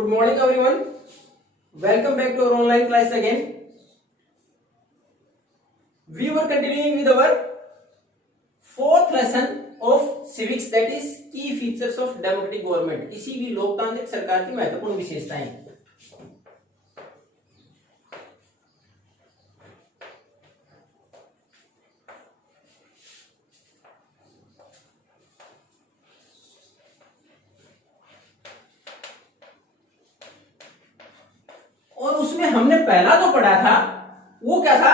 Good morning everyone. Welcome back to our online class again. We were continuing with our fourth lesson of civics, that is key features of democratic government. इसी भी लोकतांत्रिक सरकार की महत्वपूर्ण विशेषताएं. और उसमें हमने पहला जो पढ़ा था वो क्या था?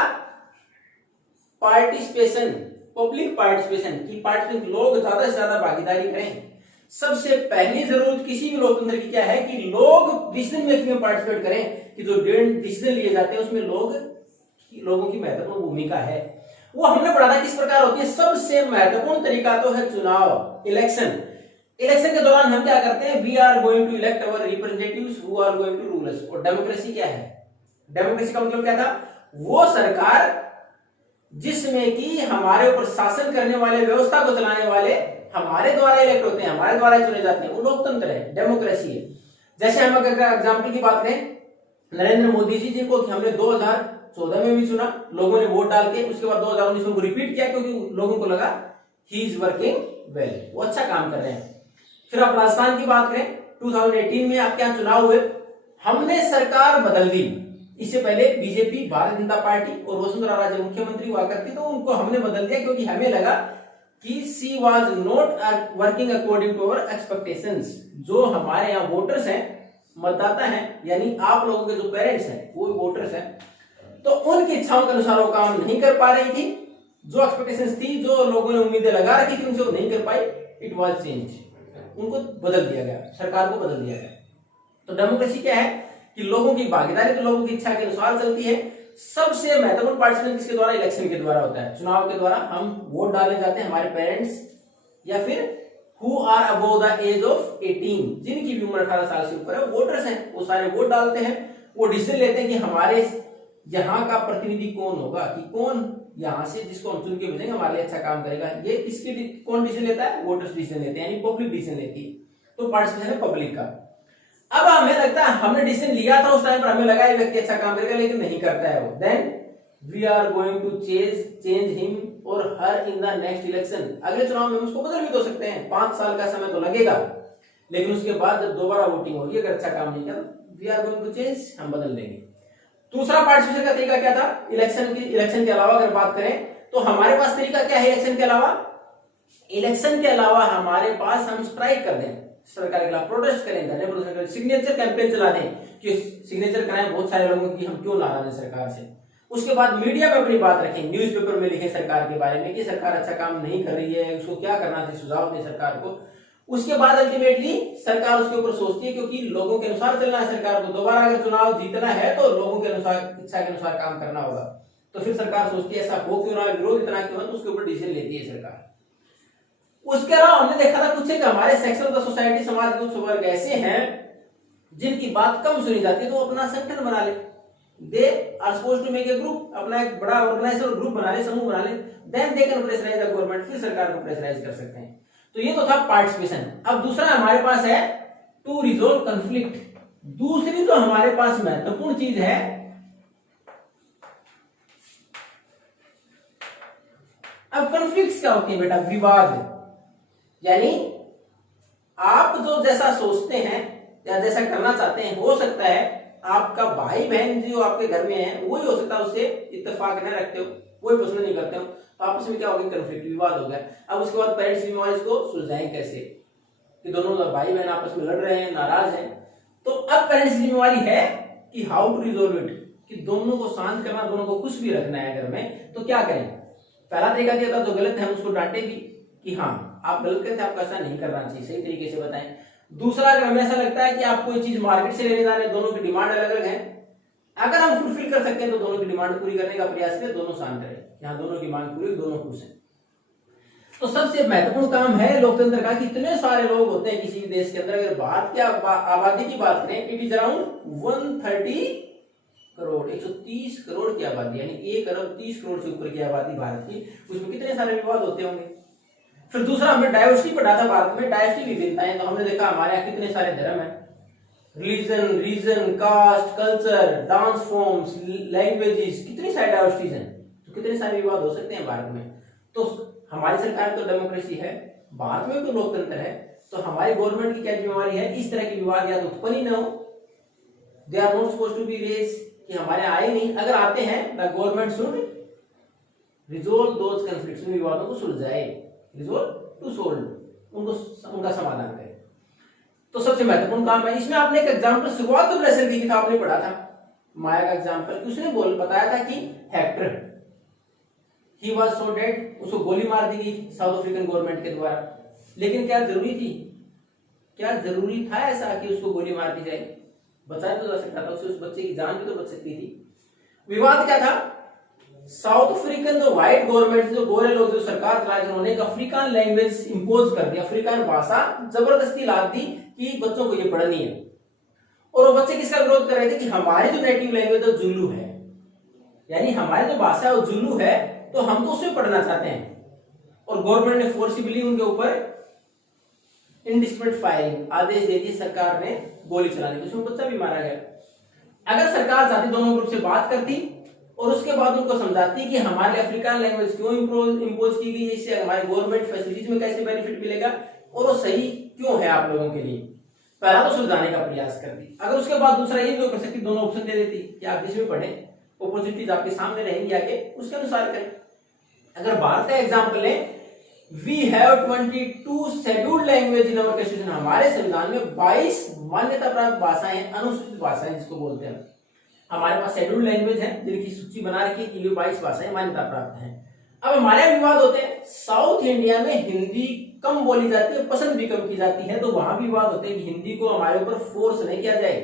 पार्टिसिपेशन, पब्लिक पार्टिसिपेशन की पार्टिसिपेशन, लोग ज्यादा से ज्यादा भागीदारी करें. सबसे पहली जरूरत किसी भी लोकतंत्र की क्या है कि लोग डिसीजन मेकिंग में पार्टिसिपेट करें, कि जो डिसीजन लिए जाते हैं उसमें लोगों की महत्वपूर्ण भूमिका है. वो हमने पढ़ा था किस प्रकार होती है. सबसे महत्वपूर्ण तरीका तो है चुनाव, इलेक्शन. इलेक्शन के दौरान हम क्या करते हैं? We are going to elect our representatives who are going to rule us. और डेमोक्रेसी क्या है? डेमोक्रेसी का मतलब क्या था? वो सरकार जिसमें कि हमारे ऊपर शासन करने वाले, व्यवस्था को चलाने वाले हमारे द्वारा इलेक्ट होते हैं, हमारे द्वारा चुने जाते हैं, वो लोकतंत्र है, डेमोक्रेसी है. जैसे हम अगर एग्जाम्पल की बात करें, नरेंद्र मोदी जी जिनको हमने 2014 में भी चुना, लोगों ने वोट डाल के, उसके बाद 2019 में रिपीट किया क्योंकि लोगों को लगा ही इज वर्किंग वेल, वो अच्छा काम कर रहे हैं. फिर आप राजस्थान की बात करें, 2018 में आपके यहाँ चुनाव हुए, हमने सरकार बदल दी. इससे पहले बीजेपी, भारतीय जनता पार्टी और वसुंधरा राजे मुख्यमंत्री हुआ करती, तो उनको हमने बदल दिया क्योंकि हमें लगा कि she was not working according to our expectations. जो हमारे यहाँ वोटर्स हैं, मतदाता हैं, यानी आप लोगों के जो पेरेंट्स हैं वो वोटर्स हैं, तो उनकी इच्छाओं के अनुसार वो काम नहीं कर पा रही थी. जो एक्सपेक्टेशंस थी, जो लोगों ने उम्मीदें लगा रखी थी, उनसे वो नहीं कर पाई. इट वॉज चेंज, उनको बदल दिया गया, सरकार को बदल दिया गया. तो डेमोक्रेसी क्या है कि लोगों की भागीदारी तो लोगों की इच्छा के अनुसार चलती है. सबसे महत्वपूर्ण पार्टिसिपेशन किसके द्वारा? इलेक्शन के द्वारा होता है, चुनाव के द्वारा. हम वोट डालने जाते हैं, हमारे पेरेंट्स या फिर who are above the age of 18, जिनकी भी उम्र 18 साल से ऊपर है, वोटर्स हैं, वो सारे वोट डालते हैं. वो डिसीजन लेते हैं कि हमारे यहाँ का प्रतिनिधि कौन होगा, कि कौन यहाँ से जिसको हम चुन के भेजेंगे हमारे लिए अच्छा काम करेगा. ये किसके कौन डिसीजन लेता है? वोटर्स डिसीजन लेते हैं, यानी पब्लिक डिसीजन लेती है. तो पार्टिसिपेशन है पब्लिक का. अब हमें लगता है हमने डिसीजन लिया था उस टाइम पर, हमें लगा ये व्यक्ति अच्छा काम करेगा, लेकिन नहीं करता है वो. Then we are going to change him और her in the next election. अगले चुनाव में हम उसको बदल भी तो सकते हैं, 5 साल का समय तो लगेगा, लेकिन उसके बाद जब दोबारा वोटिंग होगी, अगर अच्छा काम नहीं किया, we are going to change, हम बदल देंगे. दूसरा पार्टिसिपेशन का तरीका क्या था? इलेक्शन के अलावा अगर बात करें तो हमारे पास तरीका क्या है? इलेक्शन के अलावा हमारे पास हम स्ट्राइक कर दें, सरकार के खिलाफ प्रोटेस्ट करें, धरने प्रदर्शन करें, सिग्नेचर कैंपेन चला दें कि सिग्नेचर कराएं बहुत सारे लोगों की, हम क्यों नाराज हैं सरकार से. उसके बाद मीडिया में अपनी बात रखें, न्यूज़पेपर में लिखें सरकार के बारे में कि सरकार अच्छा काम नहीं कर रही है, उसको क्या करना चाहिए, सुझाव दें सरकार को. उसके बाद अल्टीमेटली सरकार उसके ऊपर सोचती है, क्योंकि लोगों के अनुसार चलना है सरकार को. दोबारा अगर चुनाव जीतना है तो लोगों के अनुसार, इच्छा के अनुसार काम करना होगा. तो फिर सरकार सोचती है ऐसा हो क्यों ना, विरोध इतना क्यों है, तो उसके ऊपर डिसीजन लेती है सरकार. उसके अलावा हमने देखा था कुछ एक हमारे सेक्शन ऑफ द सोसाइटी, समाज के कुछ वर्ग ऐसे हैं जिनकी बात कम सुनी जाती है, तो अपना संगठन बना ले. They are supposed to make a group, अपना एक बड़ा ऑर्गेनाइजेशन ग्रुप बना ले, समूह बना ले. Then they can pressurise the government, फिर सरकार को प्रेशराइज कर सकते हैं. तो ये तो था पार्टिसिपेशन. अब दूसरा हमारे पास है टू रिजोल्व कंफ्लिक्ट. दूसरी जो हमारे पास महत्वपूर्ण चीज है, अब कंफ्लिक्ट्स क्या होते हैं बेटा? विवाद. यानी आप जो जैसा सोचते हैं या जैसा करना चाहते हैं, हो सकता है आपका भाई बहन जो आपके घर में है वही हो सकता है उससे इत्तेफाक न रखते हो, वही पसंद नहीं करते हो, तो आपस में क्या हो गया? कंफ्लिक्ट, विवाद हो गया. अब उसके बाद पेरेंट्स जिम्मेवारी इसको सुलझाएं कैसे, कि दोनों भाई बहन आपस में लड़ रहे हैं, नाराज हैं. तो अब पेरेंट्स की जिम्मेवारी है कि हाउ टू रिजोल्व इट, कि दोनों को शांत करना, दोनों को खुश भी रखना है घर में. तो क्या करें? पहला तरीका दिया था, जो गलत है हम उसको डांटे भी कि हाँ आप गलत करते हैं, आपको ऐसा नहीं करना चाहिए, सही तरीके से बताएं. दूसरा, अगर हमें ऐसा लगता है कि आप कोई चीज मार्केट से लेने जा रहे हैं, दोनों की डिमांड अलग अलग है, अगर हम फुलफिल कर सकते हैं तो दोनों की डिमांड पूरी करने का प्रयास करें, दोनों शांत रहे, यहाँ दोनों की मांग पूरी, दोनों खुश हैं. तो सबसे महत्वपूर्ण काम है लोकतंत्र का कि इतने सारे लोग होते हैं किसी भी देश के अंदर. अगर भारत की आबादी की बात करें, it is around 130 crore, 130 crore की आबादी, यानी 1 अरब 30 करोड़ से ऊपर की आबादी भारत की. उसमें कितने सारे विवाद होते होंगे. फिर दूसरा, हमने डाइवर्सिटी पढ़ा था भारत में, डाइवर्सिटी विभिन्नताएं. तो हमने देखा हमारे यहाँ कितने सारे धर्म हैं, religion, region, caste, culture, dance forms, languages, कितनी सारी डाइवर्सिटीज हैं, तो कितने सारे विवाद हो सकते हैं भारत में। तो हमारी सरकार तो डेमोक्रेसी है, भारत में तो लोकतंत्र है, तो हमारी गवर्नमेंट की क्या जिम्मेवारी है, इस तरह के विवाद या तो उत्पन्न ही ना हो, they are not supposed to be raise, कि हमारे आए नहीं, अगर आते हैं the government should resolve those conflicts, विवादों को सुलझाए, रिजोल्व टू सोल्व, उनको उनका समाधान करे। तो सबसे महत्वपूर्ण काम है। इसमें आपने एक एग्जांपल शुरुआत जब लेसन की थी आपने पढ़ा था माया का एग्जांपल, उसने बताया था कि Hector he was so dead, उसको गोली मार दी गई साउथ अफ्रीकन गवर्नमेंट के द्वारा। लेकिन क्या जरूरी थी, क्या जरूरी था ऐसा कि उसको गोली मार दी जाए? बचाया तो जा सकता था, उससे उस बच्चे की जान भी तो बच सकती थी। विवाद क्या था, साउथ अफ्रीकन जो व्हाइट गवर्नमेंट, जो गोरे लोग जो सरकार चला, उन्होंने एक अफ्रीकन लैंग्वेज इंपोज कर दी, अफ्रीकन भाषा जबरदस्ती लाद दी कि बच्चों को ये पढ़नी है। और वो बच्चे किसका विरोध कर रहे थे कि हमारी जो नेटिव लैंग्वेज है जुल्लू है, यानी हमारी जो भाषा है वो जुल्लू है, तो हम तो उसमें पढ़ना चाहते हैं। और गवर्नमेंट ने फोर्सिबली उनके ऊपर इंडिस्क्रिमिनेट फायरिंग आदेश दे दिए, सरकार ने गोली चलाने की, उसमें बच्चा भी मारा गया। अगर सरकार चाहती दोनों ग्रुप से बात करती और उसके बाद उनको समझाती कि हमारे अफ्रीकन लैंग्वेज क्यों इंपोज की गई, इससे हमारे गवर्नमेंट फैसिलिटीज में कैसे बेनिफिट मिलेगा और वो सही क्यों है आप लोगों के लिए, पहला तो सुलझाने का प्रयास करती। अगर उसके बाद दूसरा ये भी कर सकती, दोनों ऑप्शन दे देती कि आप जिसमें पढ़े, अपॉर्चुनिटीज आपके सामने रहेंगी आगे, उसके अनुसार करें। अगर भारत का एग्जाम्पल लें, we have 22 scheduled language in our constitution, हमारे संविधान में 22 मान्यता प्राप्त भाषाएं, अनुसूचित भाषाएं जिसको बोलते हैं, हमारे पास शेड्यूल्ड लैंग्वेज है जिनकी सूची बना रखी है कि ये 22 भाषाएं मान्यता प्राप्त हैं। अब हमारे यहाँ विवाद होते हैं, साउथ इंडिया में हिंदी कम बोली जाती है, पसंद भी कम की जाती है, तो वहां भी विवाद होते हैं कि हिंदी को हमारे ऊपर फोर्स नहीं किया जाए।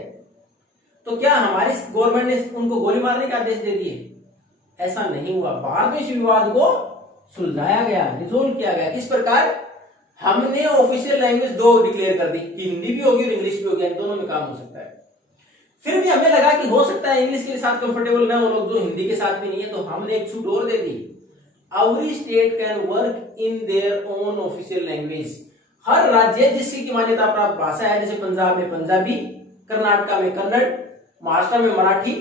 तो क्या हमारी गवर्नमेंट ने उनको गोली मारने का आदेश दे दिए? ऐसा नहीं हुआ, भारत में इस विवाद को सुलझाया गया, रिजोल्व किया गया। किस प्रकार, हमने ऑफिशियल लैंग्वेज दो डिक्लेयर कर दी कि हिंदी भी होगी और इंग्लिश भी होगी, दोनों में काम हो सकता है। फिर भी हमें लगा कि हो सकता है इंग्लिश के साथ कंफर्टेबल ना वो लोग जो हिंदी के साथ भी नहीं है, तो हमने एक छूट और दे दी, every state can work in their own official language. हर राज्य जिसकी मान्यता प्राप्त भाषा है, जैसे पंजाब में पंजाबी, कर्नाटका में कन्नड़, महाराष्ट्र में मराठी,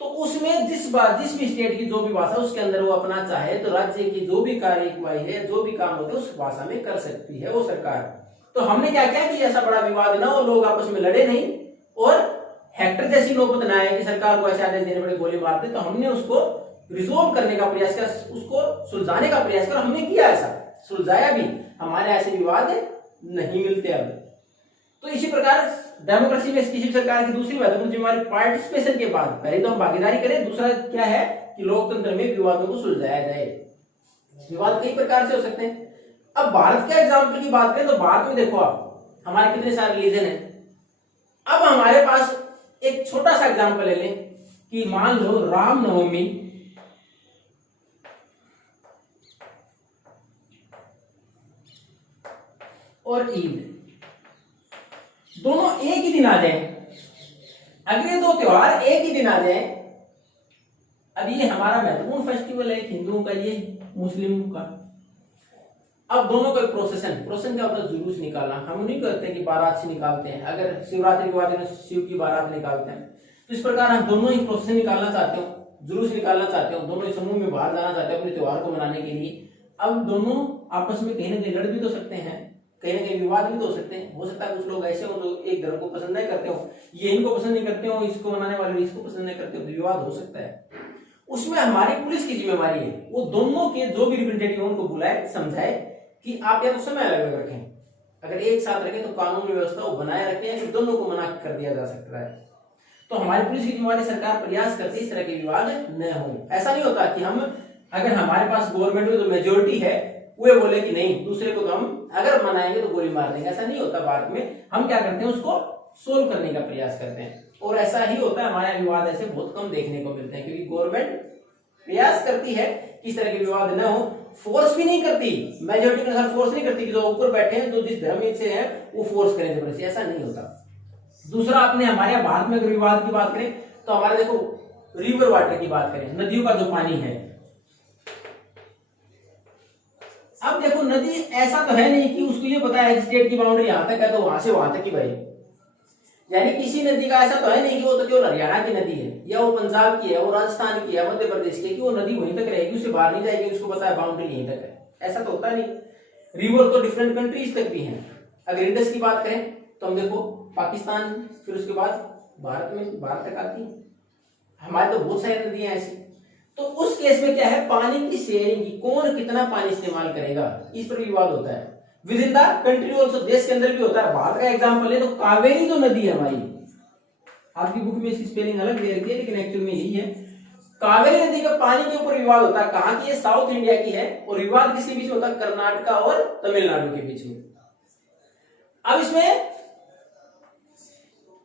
तो उसमें जिस भी स्टेट की जो भी भाषा उसके अंदर वो अपना चाहे तो राज्य की जो भी कार्यवाही है, जो भी काम होते हैं उस भाषा में कर सकती है वो सरकार। तो हमने क्या किया कि ऐसा बड़ा विवाद ना हो, लोग आपस में लड़े नहीं और हेक्टर जैसी नौबत ना आए कि सरकार को ऐसे आदेश देने पड़े, गोली मारते। तो हमने उसको रिजोल्व करने का प्रयास किया, उसको सुलझाने का प्रयास किया, हमने किया, ऐसा सुलझाया भी। हमारे ऐसे विवाद नहीं मिलते अब। तो इसी प्रकार डेमोक्रेसी में किसी सरकार की दूसरी महत्वपूर्ण जिम्मेदारी पार्टिसिपेशन के बाद, पहले तो हम भागीदारी करें, दूसरा क्या है कि लोकतंत्र में विवादों को सुलझाया जाए। विवाद कई प्रकार से हो सकते हैं। अब भारत के एग्जाम्पल की बात करें तो भारत में देखो आप, हमारे कितने सारे रिलीजन है। अब हमारे पास एक छोटा सा एग्जाम्पल ले लें कि मान लो रामनवमी और ईद दोनों एक ही दिन आ जाए, अगर ये दो त्योहार एक ही दिन आ जाए, अब ये हमारा महत्वपूर्ण फेस्टिवल है, हिंदुओं का ये, मुस्लिमों का। अब दोनों का प्रोसेशन क्या होता है, जुलूस निकालना। हम नहीं करते कि बारात से निकालते हैं, अगर शिवरात्रि के बाद शिव की बारात निकालते हैं, तो इस प्रकार हम दोनों ही प्रोसेशन निकालना चाहते हो, जुलूस निकालना चाहते हो, दोनों ही समूह में बाहर जाना चाहते हो अपने त्योहार को मनाने के लिए। अब दोनों आपस में कहीं ना कहीं लड़ भी तो सकते हैं, कहीं ना कहीं विवाद भी तो हो सकते हैं। हो सकता है कुछ लोग ऐसे हो जो एक धर्म को पसंद नहीं करते हो, ये इनको पसंद नहीं करते हो, इसको मनाने वाले इसको पसंद नहीं करते हो, तो विवाद हो सकता है। उसमें हमारी पुलिस की जिम्मेवारी है, वो दोनों के जो भी रिप्रेजेंटेटिव उनको बुलाए, समझाए कि आप या तो समय अलग अलग रखें, अगर एक साथ रखें तो कानून व्यवस्था को बनाए रखें, फिर दोनों को मना कर दिया जा सकता है। तो हमारी पुलिस की जिम्मेवारी, सरकार प्रयास करती है इस तरह के विवाद न हो। ऐसा नहीं होता कि हम, अगर हमारे पास गवर्नमेंट में जो मेजोरिटी है वो बोले कि नहीं दूसरे को तो हम अगर मनाएंगे तो गोली मार देंगे, ऐसा नहीं होता। भारत में हम क्या करते हैं, उसको सोल्व करने का प्रयास करते हैं, और ऐसा ही होता है। हमारे विवाद ऐसे बहुत कम देखने को मिलते हैं, क्योंकि गवर्नमेंट प्रयास करती है कि इस तरह के विवाद न हो, फोर्स भी नहीं करती, मेजोरिटी के अनुसार फोर्स नहीं करती कि जो ऊपर बैठे हैं, जो जिस धर्म से हैं वो फोर्स करें जबरदस्ती, ऐसा नहीं होता। दूसरा, आपने हमारे यहाँ भारत में अगर विवाद की बात करें तो हमारे देखो रिवर वाटर की बात करें, नदियों का जो पानी है। अब देखो नदी ऐसा तो है नहीं कि उसको ये पता है स्टेट की बाउंड्री यहां तक है तो वहां से वहां तक ही बहे, यानी किसी नदी का ऐसा तो है नहीं कि वो तो केवल हरियाणा की नदी है या वो पंजाब की है, वो राजस्थान की है, मध्य प्रदेश की है, कि वो नदी वहीं तक रहेगी, उससे बाहर नहीं जाएगी, उसको पता है बाउंड्री यहीं तक है, ऐसा तो होता नहीं। रिवर तो डिफरेंट कंट्रीज तक भी हैं। अगर इंडस की बात करें तो हम देखो पाकिस्तान, फिर उसके बाद भारत में, भारत तक आती है। हमारे तो बहुत सारी नदियां ऐसी। तो उस केस में क्या है, पानी की शेयरिंग की, कौन कितना पानी इस्तेमाल करेगा, इस पर विवाद होता है। With in the country also, देश के अंदर भी होता है। भारत का एग्जांपल है तो कावेरी जो नदी है हमारी, आपकी बुक में इसकी स्पेलिंग अलग दे रखी है लेकिन एक्चुअल में यही है। कावेरी नदी का पानी के ऊपर विवाद होता है, कहां की है, साउथ इंडिया की है, और विवाद किसके बीच में होता है, कर्नाटका और तमिलनाडु के बीच में। अब इसमें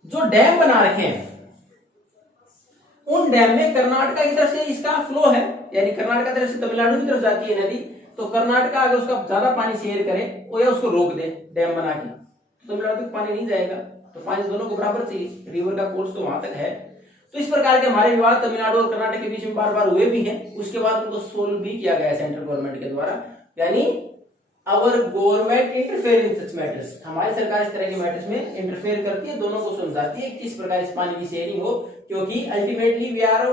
जो डैम बना रखे हैं, उन डैम में कर्नाटका की तरफ से इसका फ्लो है, यानी कर्नाटका की तरफ से तमिलनाडु की तरफ जाती है नदी, तो कर्नाटका अगर उसका ज्यादा पानी शेयर करे और या उसको रोक दे डैम बना के, तो तमिलनाडु तक पानी नहीं जाएगा। तो पानी दोनों को बराबर चाहिए, रिवर का कोर्स तो वहां तक है। तो इस प्रकार के हमारे विवाद तमिलनाडु और कर्नाटक के बीच में बार बार हुए भी हैं, उसके बाद उनको सोल्व भी किया गया सेंट्रल गवर्नमेंट के द्वारा। यानी अवर government interfere in such matters, हमारी सरकार इस तरह के मैटर्स में इंटरफेयर करती है, दोनों को समझाती है किस प्रकार इस पानी की शेयरिंग हो, क्योंकि ultimately we are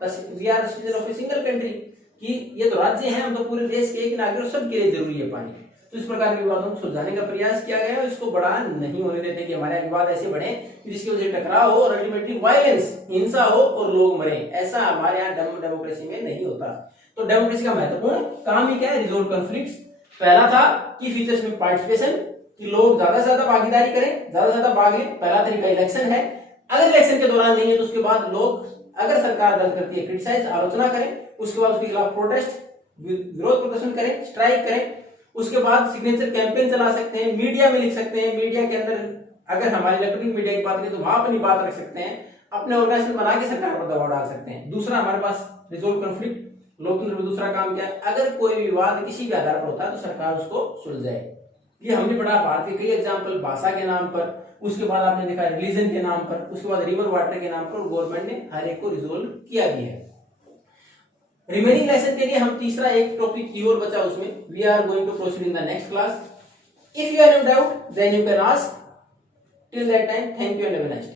citizen of a single country, कि ये तो राज्य हैं, हम तो पूरे देश के एक नागरिक, सबके लिए जरूरी है पानी। तो इस प्रकार के विवादों को सुलझाने का प्रयास किया गया है, इसको बड़ा नहीं होने देते कि हमारे विवाद ऐसे बढ़े जिसकी वजह से टकराव हो और अल्टीमेटली वायलेंस, हिंसा हो और लोग मरे, ऐसा हमारे यहाँ डेमोक्रेसी में नहीं होता। तो डेमोक्रेसी का महत्वपूर्ण काम ही क्या है, रिजोल्व कॉन्फ्लिक्ट्स। पहला था की फीचर्स में पार्टिसिपेशन, कि लोग ज्यादा से ज्यादा भागीदारी करें, ज्यादा से ज्यादा भाग लें। पहला तरीका इलेक्शन है, अगर इलेक्शन के दौरान नहीं है तो उसके बाद लोग, अगर सरकार गलत करती है, क्रिटिसाइज, आलोचना करें, उसके बाद उसके खिलाफ प्रोटेस्ट, विरोध प्रदर्शन करें, स्ट्राइक करें, उसके बाद सिग्नेचर कैंपेन चला सकते हैं, मीडिया में लिख सकते हैं, मीडिया के अंदर अगर हमारी इलेक्ट्रॉनिक मीडिया की बात करें तो वहां अपनी बात रख सकते हैं, अपने ऑर्गेनाइजेशन बना के सरकार पर दबाव डाल सकते हैं। दूसरा हमारे पास रिजोल्व कॉन्फ्लिक्ट, लोकतंत्र में दूसरा काम क्या है, अगर कोई विवाद किसी भी आधार पर होता है तो सरकार उसको सुलझाए। ये हमने पढ़ा भारत के कई एग्जाम्पल, भाषा के नाम पर, उसके बाद आपने देखा रिलीजन के नाम पर, उसके बाद रिवर वाटर के नाम पर, और गवर्नमेंट ने हर एक को रिजोल्व किया भी है। रिमेनिंग लेसन के लिए हम तीसरा एक टॉपिक की ओर बचा, उसमें we are going to proceed in the next class. If you are in doubt then you can ask. Till that time, thank you and have a nice day.